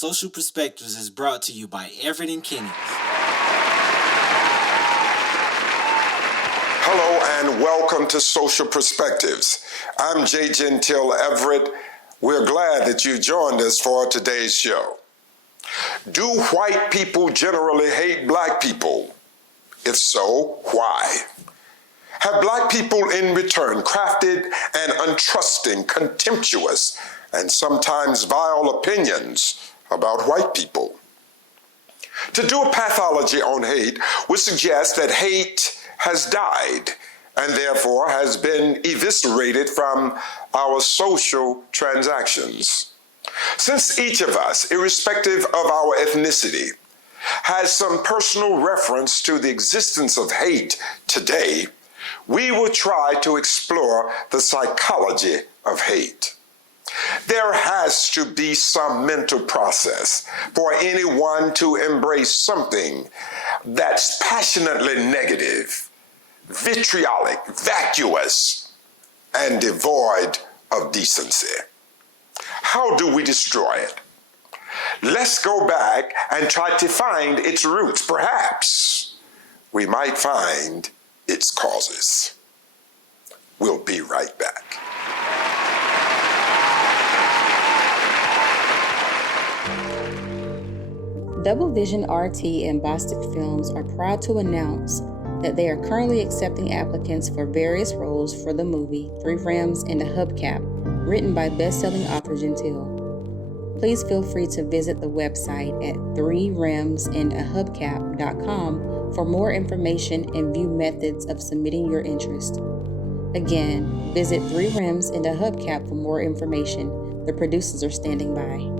Social Perspectives is brought to you by Everett and Kenny. Hello and welcome to Social Perspectives. I'm J. Gentile Everett. We're glad that you joined us for today's show. Do white people generally hate black people? If so, why? Have black people in return crafted and untrusting, contemptuous, and sometimes vile opinions about white people? To do a pathology on hate would suggest that hate has died and therefore has been eviscerated from our social transactions. Since each of us, irrespective of our ethnicity, has some personal reference to the existence of hate today, we will try to explore the psychology of hate. There has to be some mental process for anyone to embrace something that's passionately negative, vitriolic, vacuous, and devoid of decency. How do we destroy it? Let's go back and try to find its roots. Perhaps we might find its causes. We'll be right back. Double Vision RT and Bostic Films are proud to announce that they are currently accepting applicants for various roles for the movie Three Rims and a Hubcap, written by best-selling author Gentile. Please feel free to visit the website at threerimsandahubcap.com for more information and view methods of submitting your interest. Again, visit Three Rims and a Hubcap for more information. The producers are standing by.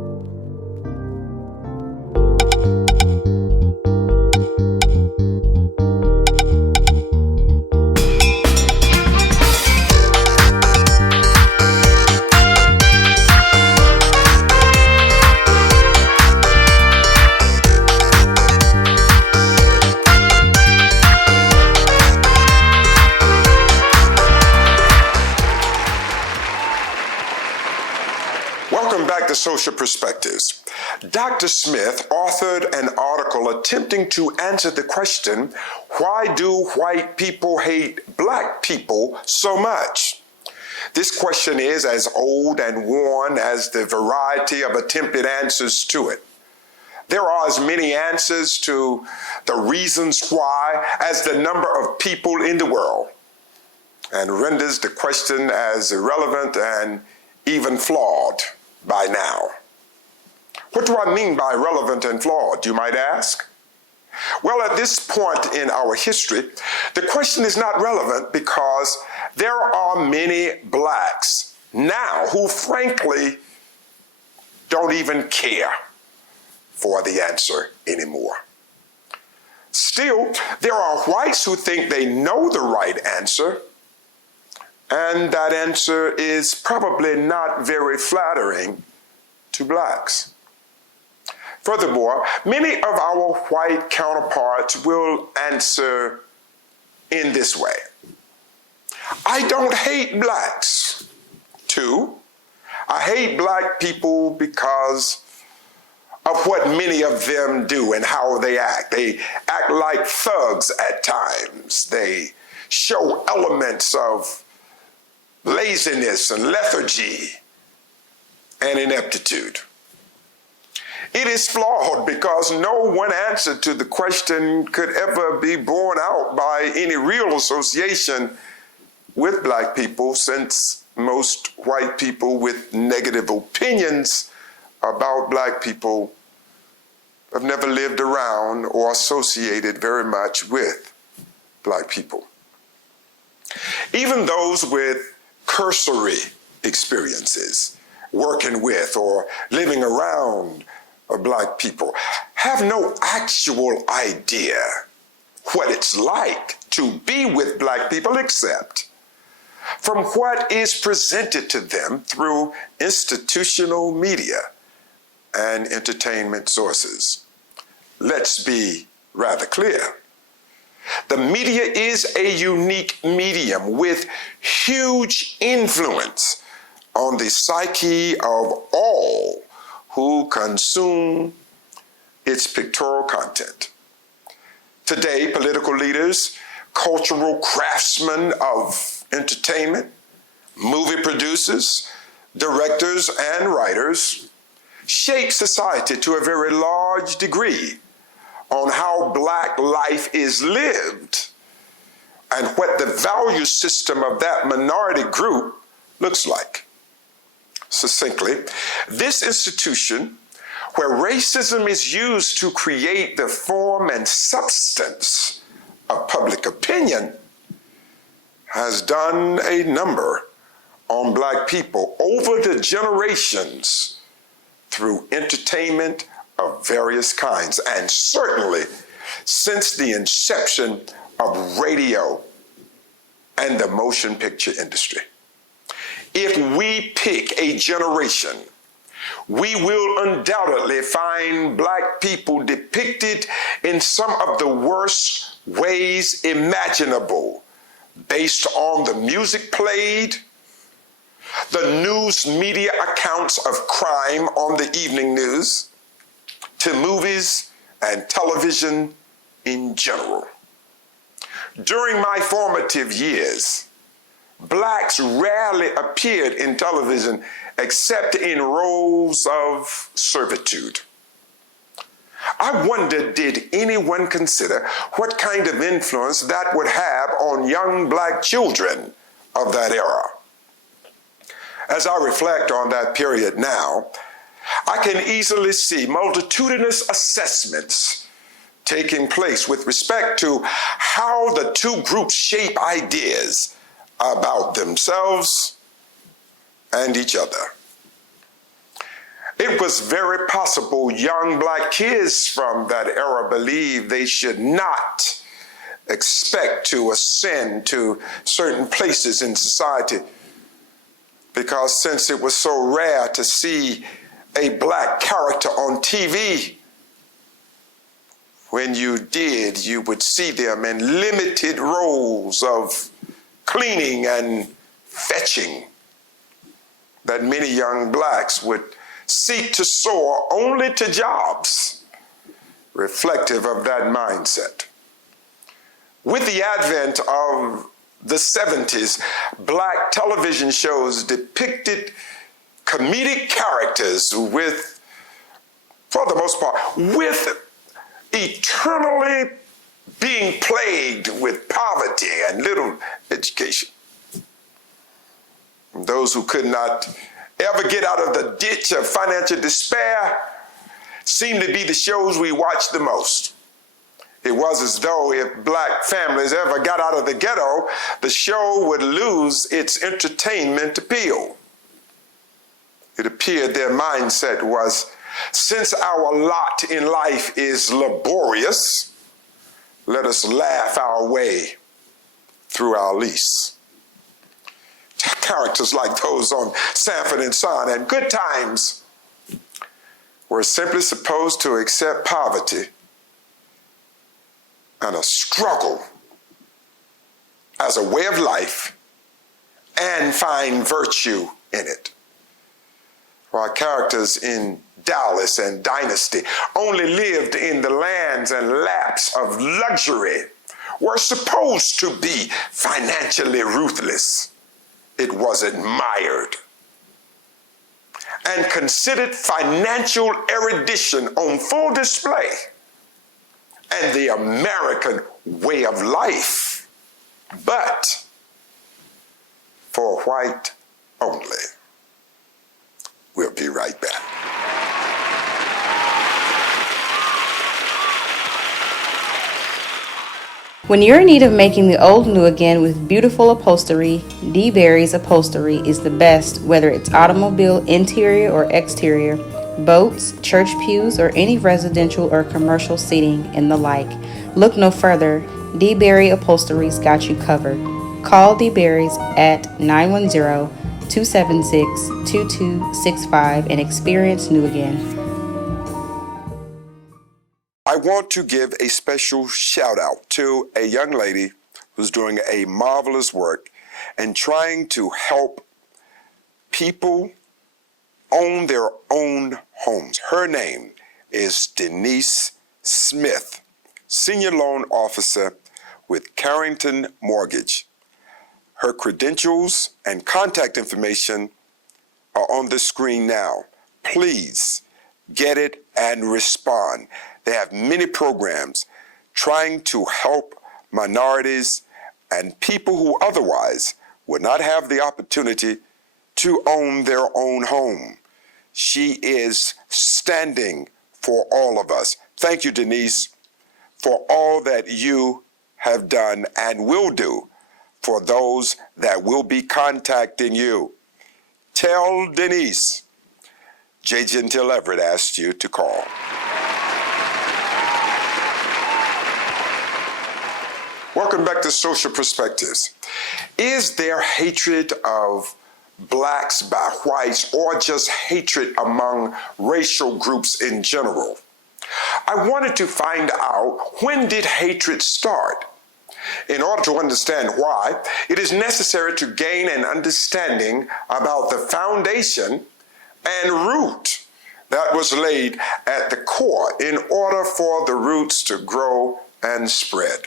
To Social Perspectives. Dr. Smith authored an article attempting to answer the question, why do white people hate black people so much? This question is as old and worn as the variety of attempted answers to it. There are as many answers to the reasons why as the number of people in the world, and renders the question as irrelevant and even flawed by now. What do I mean by relevant and flawed, you might ask? Well, at this point in our history, the question is not relevant because there are many blacks now who frankly don't even care for the answer anymore. Still, there are whites who think they know the right answer, and that answer is probably not very flattering to blacks. Furthermore, many of our white counterparts will answer in this way. I don't hate blacks. 2, I hate black people because of what many of them do and how they act. They act like thugs at times. They show elements of laziness and lethargy and ineptitude. It is flawed because no one answer to the question could ever be borne out by any real association with black people, since most white people with negative opinions about black people have never lived around or associated very much with black people. Even those with cursory experiences working with or living around black people have no actual idea what it's like to be with black people except from what is presented to them through institutional media and entertainment sources. Let's be rather clear. The media is a unique medium with huge influence on the psyche of all who consume its pictorial content. Today, political leaders, cultural craftsmen of entertainment, movie producers, directors, and writers shape society to a very large degree on how Black life is lived and what the value system of that minority group looks like. Succinctly, this institution, where racism is used to create the form and substance of public opinion, has done a number on Black people over the generations through entertainment of various kinds, and certainly since the inception of radio and the motion picture industry. If we pick a generation, we will undoubtedly find Black people depicted in some of the worst ways imaginable, based on the music played, the news media accounts of crime on the evening news, to movies and television in general. During my formative years, Blacks rarely appeared in television except in roles of servitude. I wonder, did anyone consider what kind of influence that would have on young Black children of that era? As I reflect on that period now, I can easily see multitudinous assessments taking place with respect to how the two groups shape ideas about themselves and each other. It was very possible young Black kids from that era believed they should not expect to ascend to certain places in society, because since it was so rare to see a Black character on TV, when you did, you would see them in limited roles of cleaning and fetching, that many young Blacks would seek to soar only to jobs reflective of that mindset. With the advent of the 70s, Black television shows depicted comedic characters with, for the most part, with eternally being plagued with poverty and little education. Those who could not ever get out of the ditch of financial despair seemed to be the shows we watched the most. It was as though if Black families ever got out of the ghetto, the show would lose its entertainment appeal. It appeared their mindset was, since our lot in life is laborious, let us laugh our way through our lease. Characters like those on Sanford and Son and Good Times were simply supposed to accept poverty and a struggle as a way of life and find virtue in it. While characters in Dallas and Dynasty only lived in the lands and laps of luxury, were supposed to be financially ruthless. It was admired and considered financial erudition on full display, and the American way of life, but for white only. We'll be right back. When you're in need of making the old new again with beautiful upholstery, D. Berry's Upholstery is the best, whether it's automobile interior or exterior, boats, church pews, or any residential or commercial seating and the like. Look no further. D. Berry Upholstery's got you covered. Call D. Berry's at 910-276-2265 and experience new again. I want to give a special shout out to a young lady who's doing a marvelous work and trying to help people own their own homes. Her name is Denise Smith, Senior Loan Officer with Carrington Mortgage. Her credentials and contact information are on the screen now. Please get it and respond. They have many programs trying to help minorities and people who otherwise would not have the opportunity to own their own home. She is standing for all of us. Thank you, Denise, for all that you have done and will do for those that will be contacting you. Tell Denise J. Gentile Everett asked you to call. Welcome back to Social Perspectives. Is there hatred of blacks by whites or just hatred among racial groups in general? I wanted to find out, when did hatred start? In order to understand why, it is necessary to gain an understanding about the foundation and root that was laid at the core in order for the roots to grow and spread.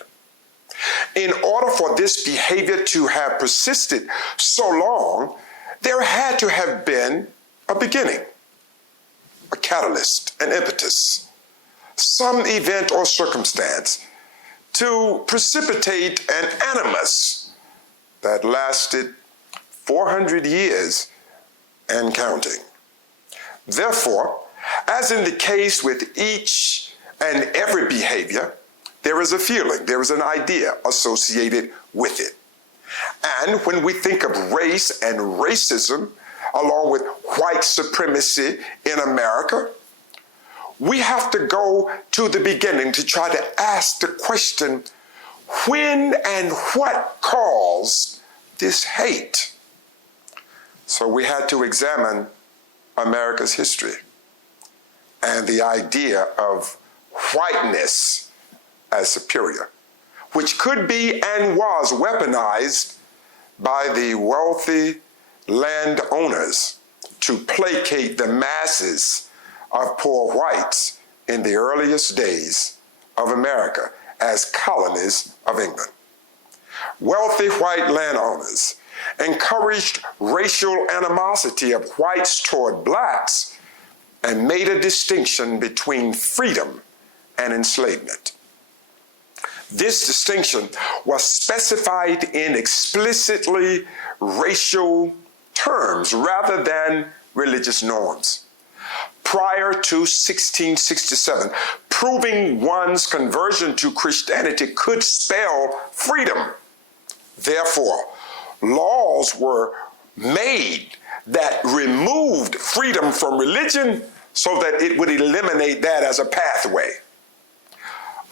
In order for this behavior to have persisted so long, there had to have been a beginning, a catalyst, an impetus, some event or circumstance to precipitate an animus that lasted 400 years and counting. Therefore, as in the case with each and every behavior, there is a feeling, there is an idea associated with it. And when we think of race and racism, along with white supremacy in America, we have to go to the beginning to try to ask the question, when and what caused this hate? So we had to examine America's history and the idea of whiteness as superior, which could be and was weaponized by the wealthy landowners to placate the masses of poor whites in the earliest days of America as colonies of England. Wealthy white landowners encouraged racial animosity of whites toward blacks and made a distinction between freedom and enslavement. This distinction was specified in explicitly racial terms rather than religious norms. Prior to 1667, proving one's conversion to Christianity could spell freedom. Therefore, laws were made that removed freedom from religion so that it would eliminate that as a pathway.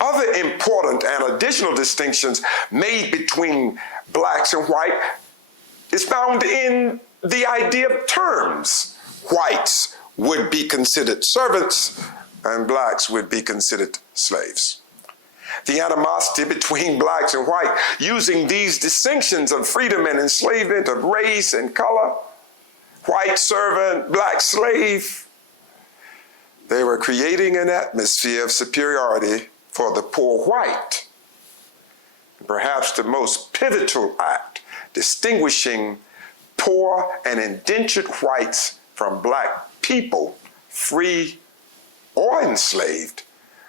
Other important and additional distinctions made between blacks and white is found in the idea of terms. Whites would be considered servants and blacks would be considered slaves. The animosity between blacks and white, using these distinctions of freedom and enslavement, of race and color, white servant, black slave, they were creating an atmosphere of superiority for the poor white. Perhaps the most pivotal act distinguishing poor and indentured whites from black people, free or enslaved,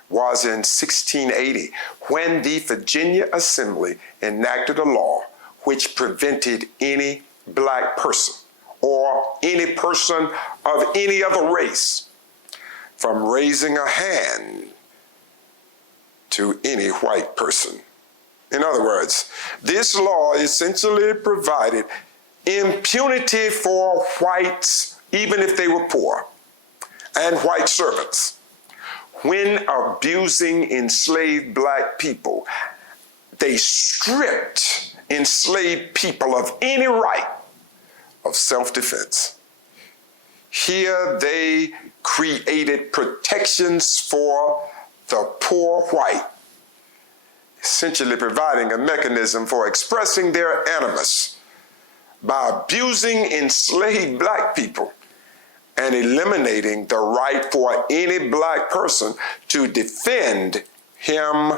was in 1680 when the Virginia Assembly enacted a law which prevented any black person or any person of any other race from raising a hand to any white person. In other words, this law essentially provided impunity for whites, even if they were poor, and white servants, when abusing enslaved black people. They stripped enslaved people of any right of self-defense. Here they created protections for the poor white, essentially providing a mechanism for expressing their animus by abusing enslaved black people and eliminating the right for any black person to defend him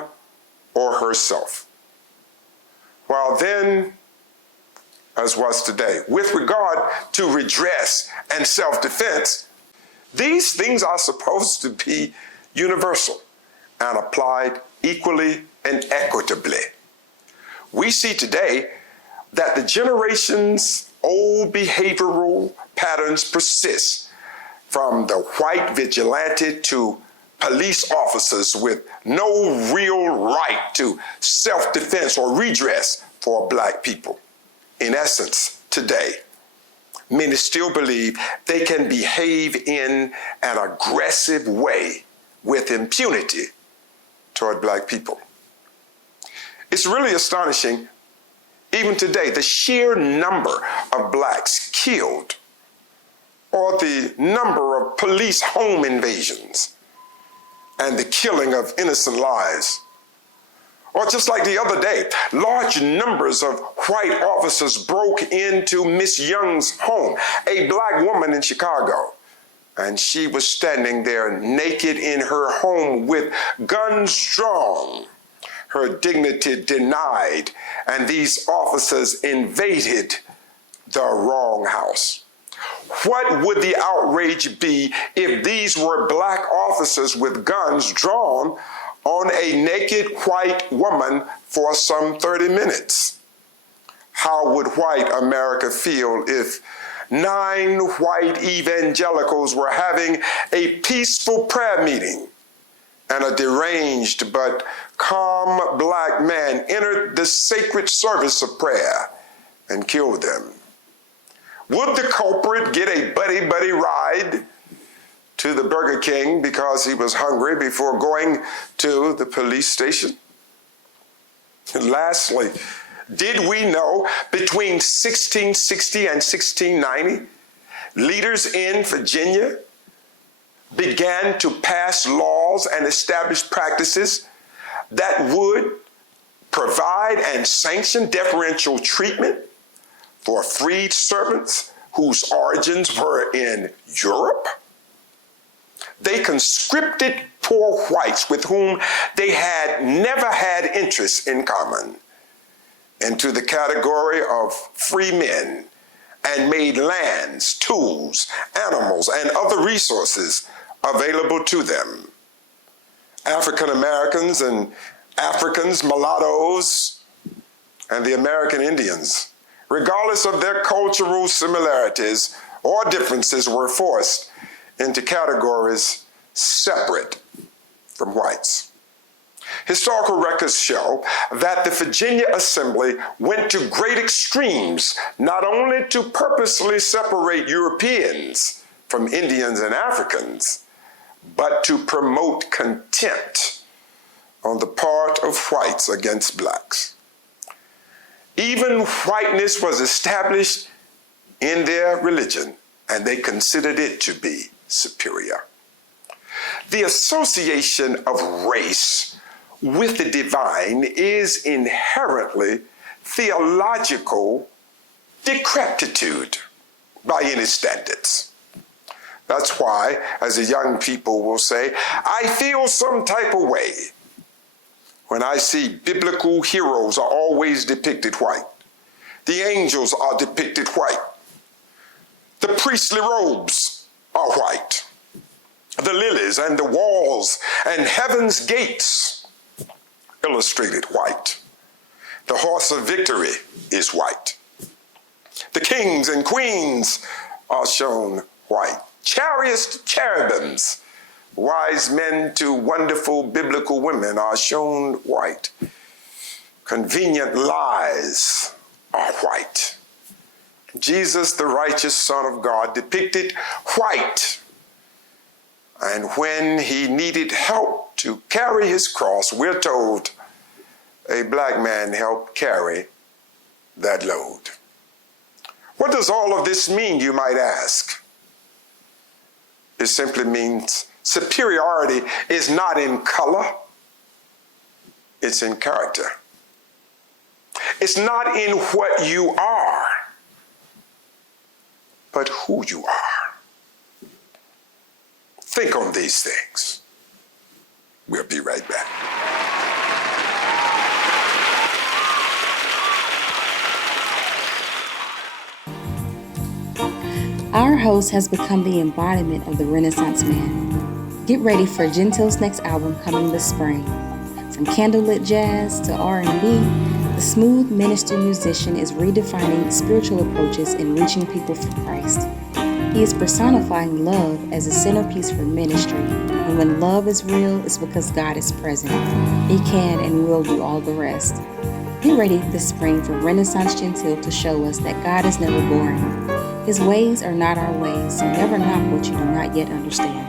or herself. While then, as was today, with regard to redress and self-defense, these things are supposed to be universal and applied equally and equitably. We see today that the generations' old behavioral patterns persist, from the white vigilante to police officers with no real right to self-defense or redress for black people. In essence, today, many still believe they can behave in an aggressive way with impunity toward black people. It's really astonishing, even today, the sheer number of blacks killed, or the number of police home invasions and the killing of innocent lives. Or just like the other day, large numbers of white officers broke into Miss Young's home, a black woman in Chicago, and she was standing there naked in her home with guns drawn, her dignity denied, and these officers invaded the wrong house. What would the outrage be if these were black officers with guns drawn on a naked white woman for some 30 minutes? How would white America feel if 9 white evangelicals were having a peaceful prayer meeting and a deranged but calm black man entered the sacred service of prayer and killed them? Would the culprit get a buddy-buddy ride to the Burger King because he was hungry before going to the police station? And lastly, did we know between 1660 and 1690, leaders in Virginia began to pass laws and establish practices that would provide and sanction deferential treatment for freed servants whose origins were in Europe? They conscripted poor whites with whom they had never had interests in common into the category of free men and made lands, tools, animals, and other resources available to them. African Americans and Africans, mulattoes, and the American Indians, regardless of their cultural similarities or differences, were forced into categories separate from whites. Historical records show that the Virginia Assembly went to great extremes not only to purposely separate Europeans from Indians and Africans, but to promote contempt on the part of whites against blacks. Even whiteness was established in their religion, and they considered it to be superior. The association of race with the divine is inherently theological decrepitude by any standards. That's why, as the young people will say, I feel some type of way when I see biblical heroes are always depicted white. The angels are depicted white. The priestly robes are white. The lilies and the walls and heaven's gates illustrated white. The horse of victory is white. The kings and queens are shown white. Chariots to cherubims, wise men to wonderful biblical women are shown white. Convenient lies are white. Jesus, the righteous Son of God, depicted white. And when he needed help to carry his cross, we're told a black man helped carry that load. What does all of this mean, you might ask? It simply means superiority is not in color, it's in character. It's not in what you are, but who you are. Think on these things. We'll be right back. Our host has become the embodiment of the Renaissance man. Get ready for Gentile's next album coming this spring. From candlelit jazz to R&B, the smooth minister musician is redefining spiritual approaches and reaching people for Christ. He is personifying love as a centerpiece for ministry, and when love is real, it's because God is present. He can and will do all the rest. Get ready this spring for Renaissance Gentile to show us that God is never boring. His ways are not our ways, so never knock what you do not yet understand.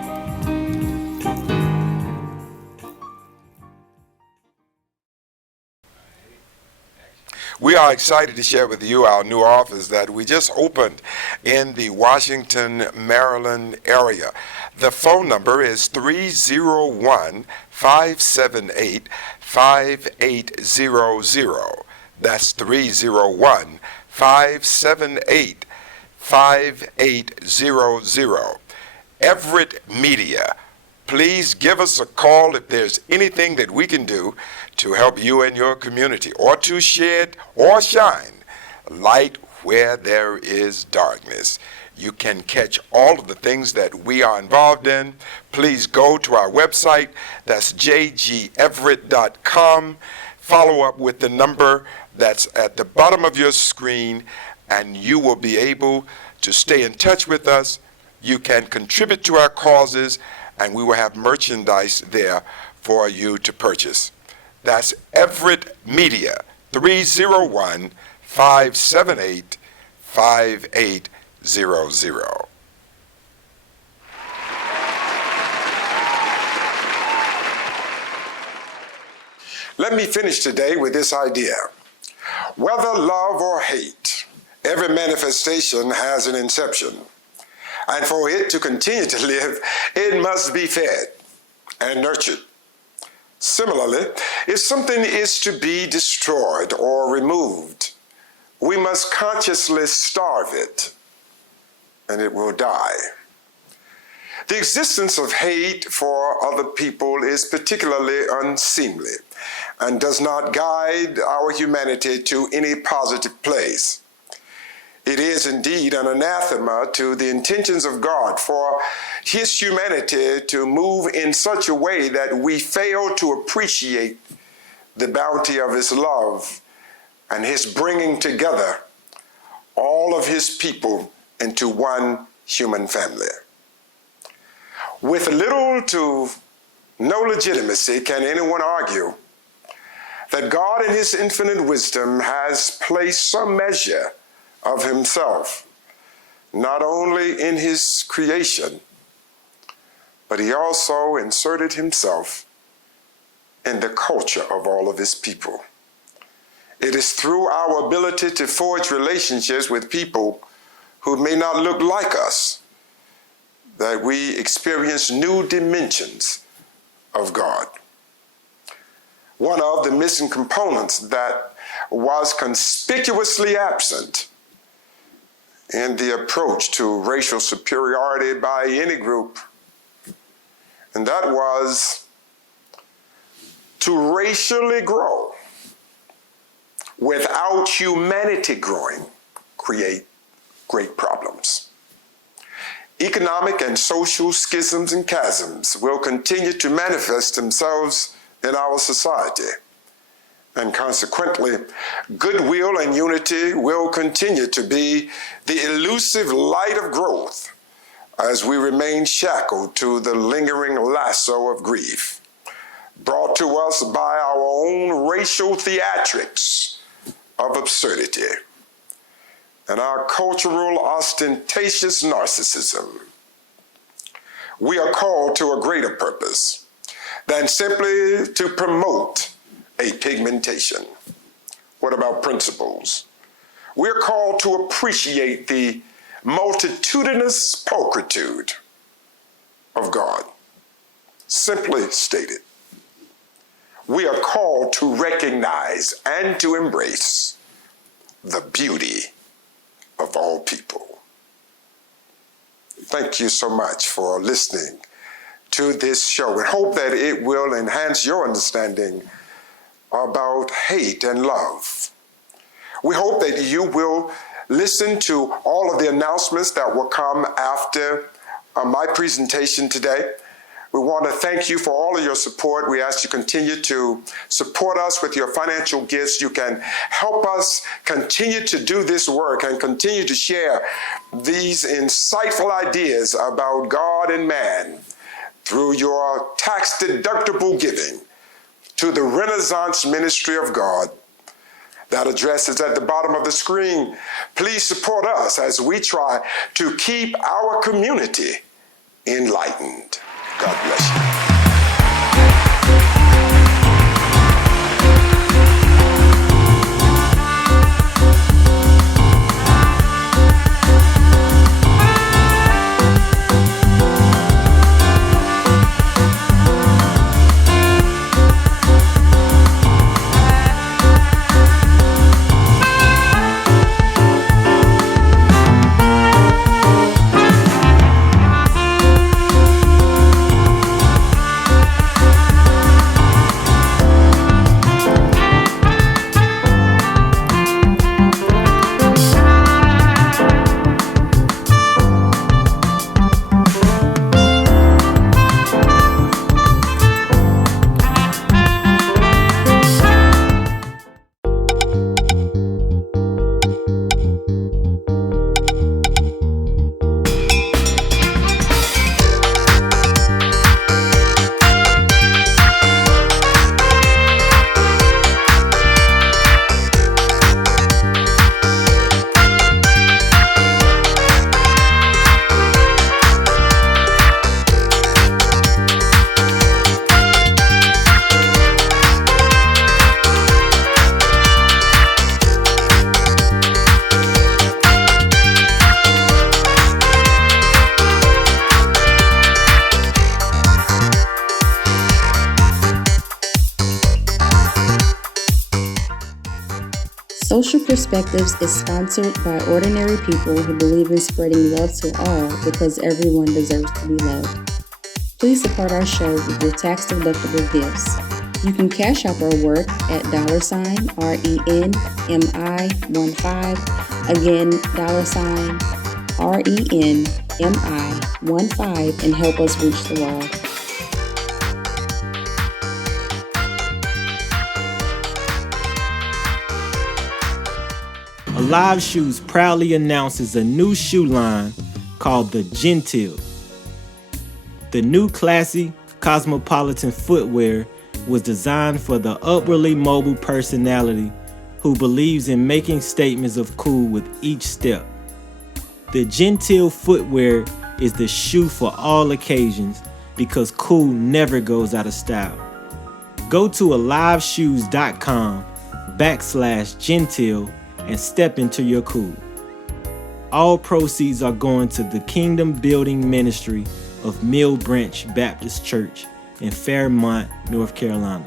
We are excited to share with you our new office that we just opened in the Washington, Maryland area. The phone number is 301-578-5800. That's 301-578-5800. Everett Media, please give us a call if there's anything that we can do to help you and your community, or to shed or shine light where there is darkness. You can catch all of the things that we are involved in. Please go to our website. That's jgeverett.com. Follow up with the number that's at the bottom of your screen, and you will be able to stay in touch with us. You can contribute to our causes, and we will have merchandise there for you to purchase. That's Everett Media, 301-578-5800. Let me finish today with this idea. Whether love or hate, every manifestation has an inception. And for it to continue to live, it must be fed and nurtured. Similarly, if something is to be destroyed or removed, we must consciously starve it, and it will die. The existence of hate for other people is particularly unseemly and does not guide our humanity to any positive place. It is indeed an anathema to the intentions of God for His humanity to move in such a way that we fail to appreciate the bounty of His love and His bringing together all of His people into one human family. With little to no legitimacy can anyone argue that God in His infinite wisdom has placed some measure of Himself, not only in His creation, but He also inserted Himself in the culture of all of His people. It is through our ability to forge relationships with people who may not look like us that we experience new dimensions of God. One of the missing components that was conspicuously absent in the approach to racial superiority by any group, and that was to racially grow without humanity growing create great problems. Economic and social schisms and chasms will continue to manifest themselves in our society, and consequently, goodwill and unity will continue to be the elusive light of growth as we remain shackled to the lingering lasso of grief, brought to us by our own racial theatrics of absurdity and our cultural ostentatious narcissism. We are called to a greater purpose than simply to promote a pigmentation. What about principles? We're called to appreciate the multitudinous pulchritude of God. Simply stated, we are called to recognize and to embrace the beauty of all people. Thank you so much for listening to this show and hope that it will enhance your understanding about hate and love. We hope that you will listen to all of the announcements that will come after my presentation today. We want to thank you for all of your support. We ask you continue to support us with your financial gifts. You can help us continue to do this work and continue to share these insightful ideas about God and man through your tax-deductible giving to the Renaissance Ministry of God. That address is at the bottom of the screen. Please support us as we try to keep our community enlightened. God bless you. Social Perspectives is sponsored by ordinary people who believe in spreading love to all because everyone deserves to be loved. Please support our show with your tax-deductible gifts. You can cash out our work at $RENMI15, again, $RENMI15, and help us reach the world. Alive Shoes proudly announces a new shoe line called the Gentile. The new classy, cosmopolitan footwear was designed for the upwardly mobile personality who believes in making statements of cool with each step. The Gentile footwear is the shoe for all occasions because cool never goes out of style. Go to aliveshoes.com/Gentile and step into your cool. All proceeds are going to the Kingdom Building Ministry of Mill Branch Baptist Church in Fairmont, North Carolina.